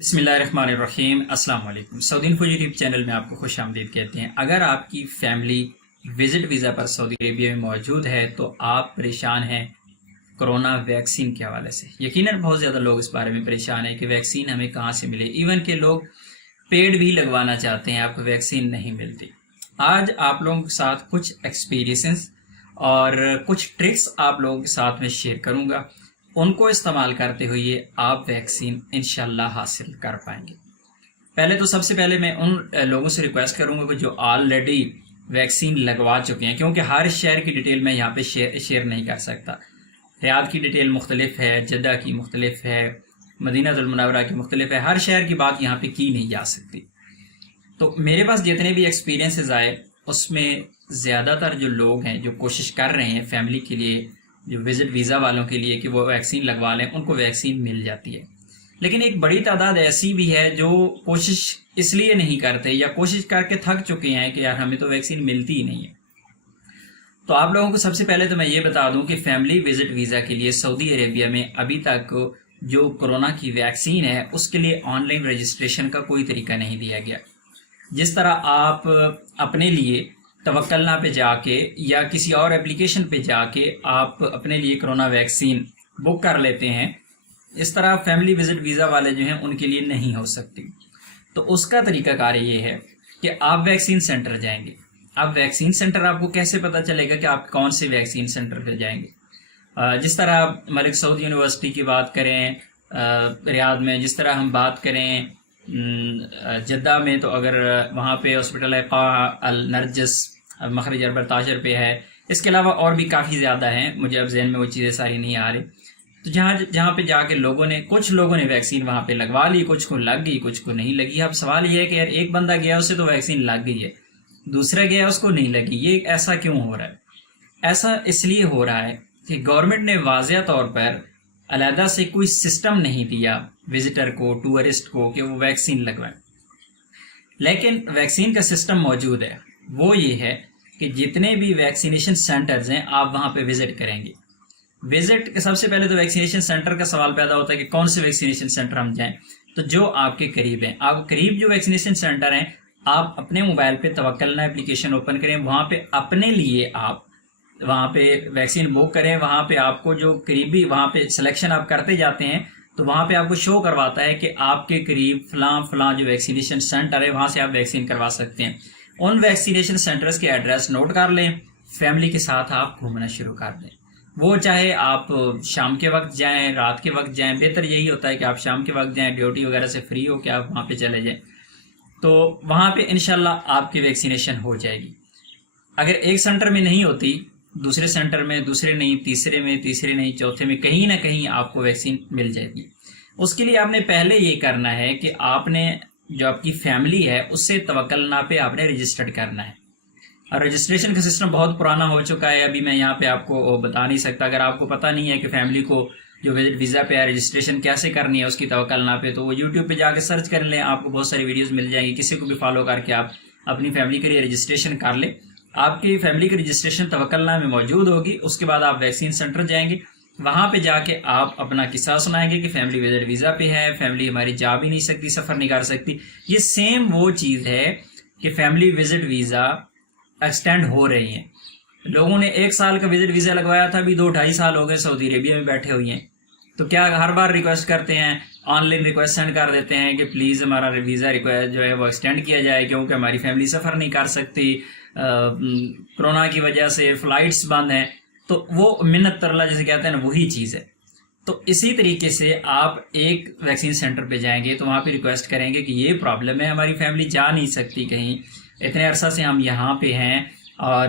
بسم اللہ الرحمن الرحیم۔ السلام علیکم۔ سعودی انفو یوٹیوب چینل میں آپ کو خوش آمدید کہتے ہیں۔ اگر آپ کی فیملی وزٹ ویزا پر سعودی عربیہ میں موجود ہے تو آپ پریشان ہیں کرونا ویکسین کے حوالے سے۔ یقیناً بہت زیادہ لوگ اس بارے میں پریشان ہیں کہ ویکسین ہمیں کہاں سے ملے، ایون کہ لوگ پیڈ بھی لگوانا چاہتے ہیں، آپ کو ویکسین نہیں ملتی۔ آج آپ لوگوں کے ساتھ کچھ ایکسپیرینسز اور کچھ ٹرکس آپ لوگوں کے ساتھ میں شیئر کروں گا، ان کو استعمال کرتے ہوئے آپ ویکسین انشاءاللہ حاصل کر پائیں گے۔ پہلے تو سب سے پہلے میں ان لوگوں سے ریکویسٹ کروں گا کہ جو آلریڈی ویکسین لگوا چکے ہیں، کیونکہ ہر شہر کی ڈیٹیل میں یہاں پہ شیئر نہیں کر سکتا۔ ریاض کی ڈیٹیل مختلف ہے، جدہ کی مختلف ہے، مدینہ المنورہ کی مختلف ہے، ہر شہر کی بات یہاں پہ کی نہیں جا سکتی۔ تو میرے پاس جتنے بھی ایکسپیرینسز آئے اس میں زیادہ تر جو لوگ ہیں جو کوشش کر رہے ہیں فیملی کے لیے، جو وزٹ ویزا والوں کے لیے کہ وہ ویکسین لگوا لیں، ان کو ویکسین مل جاتی ہے۔ لیکن ایک بڑی تعداد ایسی بھی ہے جو کوشش اس لیے نہیں کرتے یا کوشش کر کے تھک چکے ہیں کہ یار ہمیں تو ویکسین ملتی ہی نہیں ہے۔ تو آپ لوگوں کو سب سے پہلے تو میں یہ بتا دوں کہ فیملی وزٹ ویزا کے لیے سعودی عربیہ میں ابھی تک جو کرونا کی ویکسین ہے اس کے لیے آن لائن رجسٹریشن کا کوئی طریقہ نہیں دیا گیا۔ جس طرح آپ اپنے لیے توکلنا پہ جا کے یا کسی اور اپلیکیشن پہ جا کے آپ اپنے لیے کرونا ویکسین بک کر لیتے ہیں، اس طرح فیملی وزٹ ویزا والے جو ہیں ان کے لیے نہیں ہو سکتی۔ تو اس کا طریقہ کار یہ ہے کہ آپ ویکسین سینٹر جائیں گے۔ اب ویکسین سینٹر آپ کو کیسے پتہ چلے گا کہ آپ کون سے ویکسین سینٹر پہ جائیں گے؟ جس طرح ملک سعود یونیورسٹی کی بات کریں ریاض میں، جس طرح ہم بات کریں جدہ میں، تو اگر وہاں پہ ہاسپٹل ہے قاع النرجس مخرج اربر تاجر پہ ہے، اس کے علاوہ اور بھی کافی زیادہ ہیں، مجھے اب ذہن میں وہ چیزیں ساری نہیں آ رہی۔ تو جہاں پہ جا کے کچھ لوگوں نے ویکسین وہاں پہ لگوا لی، کچھ کو لگ گئی، کچھ کو نہیں لگی۔ اب سوال یہ ہے کہ یار ایک بندہ گیا اسے تو ویکسین لگ گئی ہے، دوسرا گیا اس کو نہیں لگی، یہ ایسا کیوں ہو رہا ہے؟ ایسا اس لیے ہو رہا ہے کہ گورنمنٹ نے واضح طور پر علیحدہ سے کوئی سسٹم نہیں دیا وزٹر کو، ٹورسٹ کو، کہ وہ ویکسین لگوائیں۔ لیکن ویکسین کا سسٹم موجود ہے، وہ یہ ہے کہ جتنے بھی ویکسینیشن سینٹرز ہیں آپ وہاں پہ وزٹ کریں گے۔ وزٹ سب سے پہلے تو ویکسینیشن سینٹر کا سوال پیدا ہوتا ہے کہ کون سے ویکسینیشن سینٹر ہم جائیں، تو جو آپ کے قریب ہیں، آپ قریب جو ویکسینیشن سینٹر ہیں آپ اپنے موبائل پہ توکلنا اپلیکیشن اوپن کریں، وہاں پہ اپنے لیے آپ وہاں پہ ویکسین بک کریں۔ وہاں پہ آپ کو جو قریبی وہاں پہ سلیکشن آپ کرتے جاتے ہیں تو وہاں پہ آپ کو شو کرواتا ہے کہ آپ کے قریب فلاں فلاں جو ویکسینیشن سینٹر ہے وہاں سے آپ ویکسین کروا سکتے ہیں۔ ان ویکسینیشن سینٹرز کے ایڈریس نوٹ کر لیں، فیملی کے ساتھ آپ گھومنا شروع کر دیں۔ وہ چاہے آپ شام کے وقت جائیں، رات کے وقت جائیں، بہتر یہی ہوتا ہے کہ آپ شام کے وقت جائیں، ڈیوٹی وغیرہ سے فری ہو کے آپ وہاں پہ چلے جائیں، تو وہاں پہ انشاءاللہ آپ کی ویکسینیشن ہو جائے گی۔ اگر ایک سینٹر میں نہیں ہوتی، دوسرے سینٹر میں، دوسرے نہیں، تیسرے میں، تیسرے نہیں، چوتھے میں، کہیں نہ کہیں آپ کو ویکسین مل جائے گی۔ اس کے لیے آپ نے پہلے یہ کرنا ہے کہ آپ نے جو آپ کی فیملی ہے اس سے توکلنا پہ آپ نے رجسٹرڈ کرنا ہے۔ اور رجسٹریشن کا سسٹم بہت پرانا ہو چکا ہے، ابھی میں یہاں پہ آپ کو بتا نہیں سکتا۔ اگر آپ کو پتہ نہیں ہے کہ فیملی کو جو ویزا پہ ہے رجسٹریشن کیسے کرنی ہے اس کی توکلنا پہ، تو وہ یوٹیوب پہ جا کے سرچ کر لیں، آپ کو بہت ساری ویڈیوز مل جائیں گی، کسی کو بھی فالو کر کے آپ اپنی فیملی کے لیے رجسٹریشن کر لیں۔ آپ کی فیملی کی رجسٹریشن توکلنا میں موجود ہوگی، اس کے بعد آپ ویکسین سینٹر جائیں گے، وہاں پہ جا کے آپ اپنا قصہ سنائیں گے کہ فیملی وزٹ ویزا پہ ہے، فیملی ہماری جا بھی نہیں سکتی، سفر نہیں کر سکتی۔ یہ سیم وہ چیز ہے کہ فیملی وزٹ ویزا ایکسٹینڈ ہو رہی ہیں۔ لوگوں نے 1 سال کا وزٹ ویزا لگوایا تھا، ابھی 2-2.5 سال ہو گئے سعودی عربیہ میں بیٹھے ہوئی ہیں، تو کیا ہر بار ریکویسٹ کرتے ہیں، آن لائن ریکویسٹ سینڈ کر دیتے ہیں کہ پلیز ہمارا ویزا جو ہے وہ ایکسٹینڈ کیا جائے کیونکہ ہماری فیملی سفر نہیں کر سکتی، کرونا کی وجہ سے فلائٹس بند ہیں، تو وہ منت ترلا جسے کہتے ہیں نا، وہی چیز ہے۔ تو اسی طریقے سے آپ ایک ویکسین سینٹر پہ جائیں گے تو وہاں پہ ریکویسٹ کریں گے کہ یہ پرابلم ہے، ہماری فیملی جا نہیں سکتی کہیں، اتنے عرصہ سے ہم یہاں پہ ہیں اور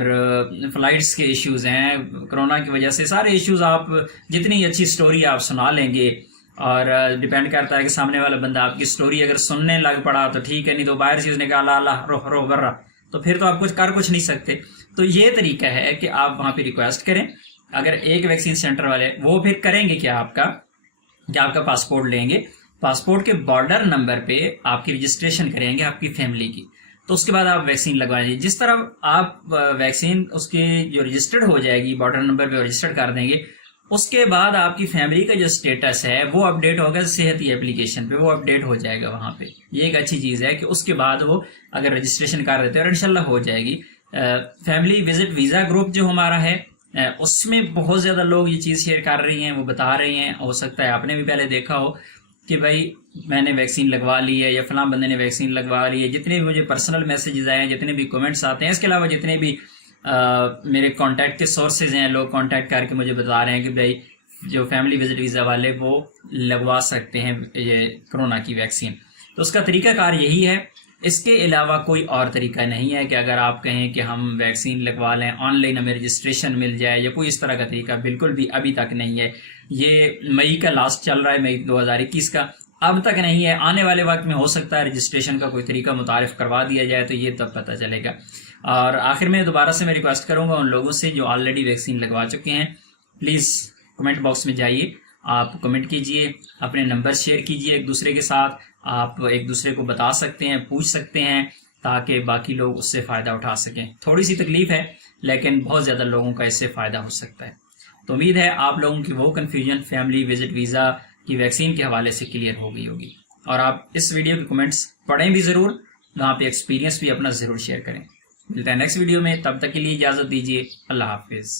فلائٹس کے ایشوز ہیں، کرونا کی وجہ سے سارے ایشوز، آپ جتنی اچھی سٹوری آپ سنا لیں گے، اور ڈیپینڈ کرتا ہے کہ سامنے والا بندہ آپ کی سٹوری اگر سننے لگ پڑا تو ٹھیک ہے، نہیں تو باہر چیز نکالا اللہ روح روح برا، تو پھر تو آپ کچھ نہیں سکتے۔ تو یہ طریقہ ہے کہ آپ وہاں پہ ریکویسٹ کریں۔ اگر ایک ویکسین سینٹر والے وہ پھر کریں گے کہ آپ کا پاسپورٹ لیں گے، پاسپورٹ کے بارڈر نمبر پہ آپ کی رجسٹریشن کریں گے آپ کی فیملی کی، تو اس کے بعد آپ ویکسین لگوائیں گے۔ جس طرح آپ ویکسین اس کی جو رجسٹرڈ ہو جائے گی بارڈر نمبر پہ رجسٹرڈ کر دیں گے، اس کے بعد آپ کی فیملی کا جو سٹیٹس ہے وہ اپڈیٹ ہوگا صحتی اپلیکیشن پہ، وہ اپڈیٹ ہو جائے گا وہاں پہ. یہ ایک اچھی چیز ہے کہ اس کے بعد وہ اگر رجسٹریشن کر دیتے ہیں اور انشاءاللہ ہو جائے گی. فیملی وزٹ ویزا گروپ جو ہمارا ہے اس میں بہت زیادہ لوگ یہ چیز شیئر کر رہی ہیں، وہ بتا رہی ہیں. ہو سکتا ہے آپ نے بھی پہلے دیکھا ہو کہ بھائی میں نے ویکسین لگوا لی ہے یا فلاں بندے نے ویکسین لگوا لی ہے. جتنے بھی مجھے پرسنل میسیجز آئے ہیں، جتنے بھی کمنٹس آتے ہیں، اس کے علاوہ جتنے بھی میرے کانٹیکٹ کے سورسز ہیں، لوگ کانٹیکٹ کر کے مجھے بتا رہے ہیں کہ بھائی جو فیملی وزٹ ویزا والے وہ لگوا سکتے ہیں یہ کرونا کی ویکسین. تو اس کا طریقہ کار یہی ہے، اس کے علاوہ کوئی اور طریقہ نہیں ہے کہ اگر آپ کہیں کہ ہم ویکسین لگوا لیں آن لائن ہمیں رجسٹریشن مل جائے یا کوئی اس طرح کا طریقہ بالکل بھی ابھی تک نہیں ہے. یہ مئی کا لاسٹ چل رہا ہے، مئی 2021 کا، اب تک نہیں ہے. آنے والے وقت میں ہو سکتا ہے رجسٹریشن کا کوئی طریقہ متعارف کروا دیا جائے تو یہ تب پتہ چلے گا. اور آخر میں دوبارہ سے میں ریکویسٹ کروں گا ان لوگوں سے جو آلریڈی ویکسین لگوا چکے ہیں، پلیز کمنٹ باکس میں جائیے، آپ کمنٹ کیجئے، اپنے نمبر شیئر کیجئے ایک دوسرے کے ساتھ. آپ ایک دوسرے کو بتا سکتے ہیں، پوچھ سکتے ہیں تاکہ باقی لوگ اس سے فائدہ اٹھا سکیں. تھوڑی سی تکلیف ہے لیکن بہت زیادہ لوگوں کا اس سے فائدہ ہو سکتا ہے. تو امید ہے آپ لوگوں کی وہ کنفیوژن فیملی وزٹ ویزا کی ویکسین کے حوالے سے کلیئر ہو گئی ہوگی. اور آپ اس ویڈیو کے کمنٹس پڑھیں بھی ضرور، وہاں پہ ایکسپیرینس بھی اپنا ضرور شیئر کریں. ملتا ہے نیکسٹ ویڈیو میں، تب تک کے لیے اجازت دیجیے. اللہ حافظ.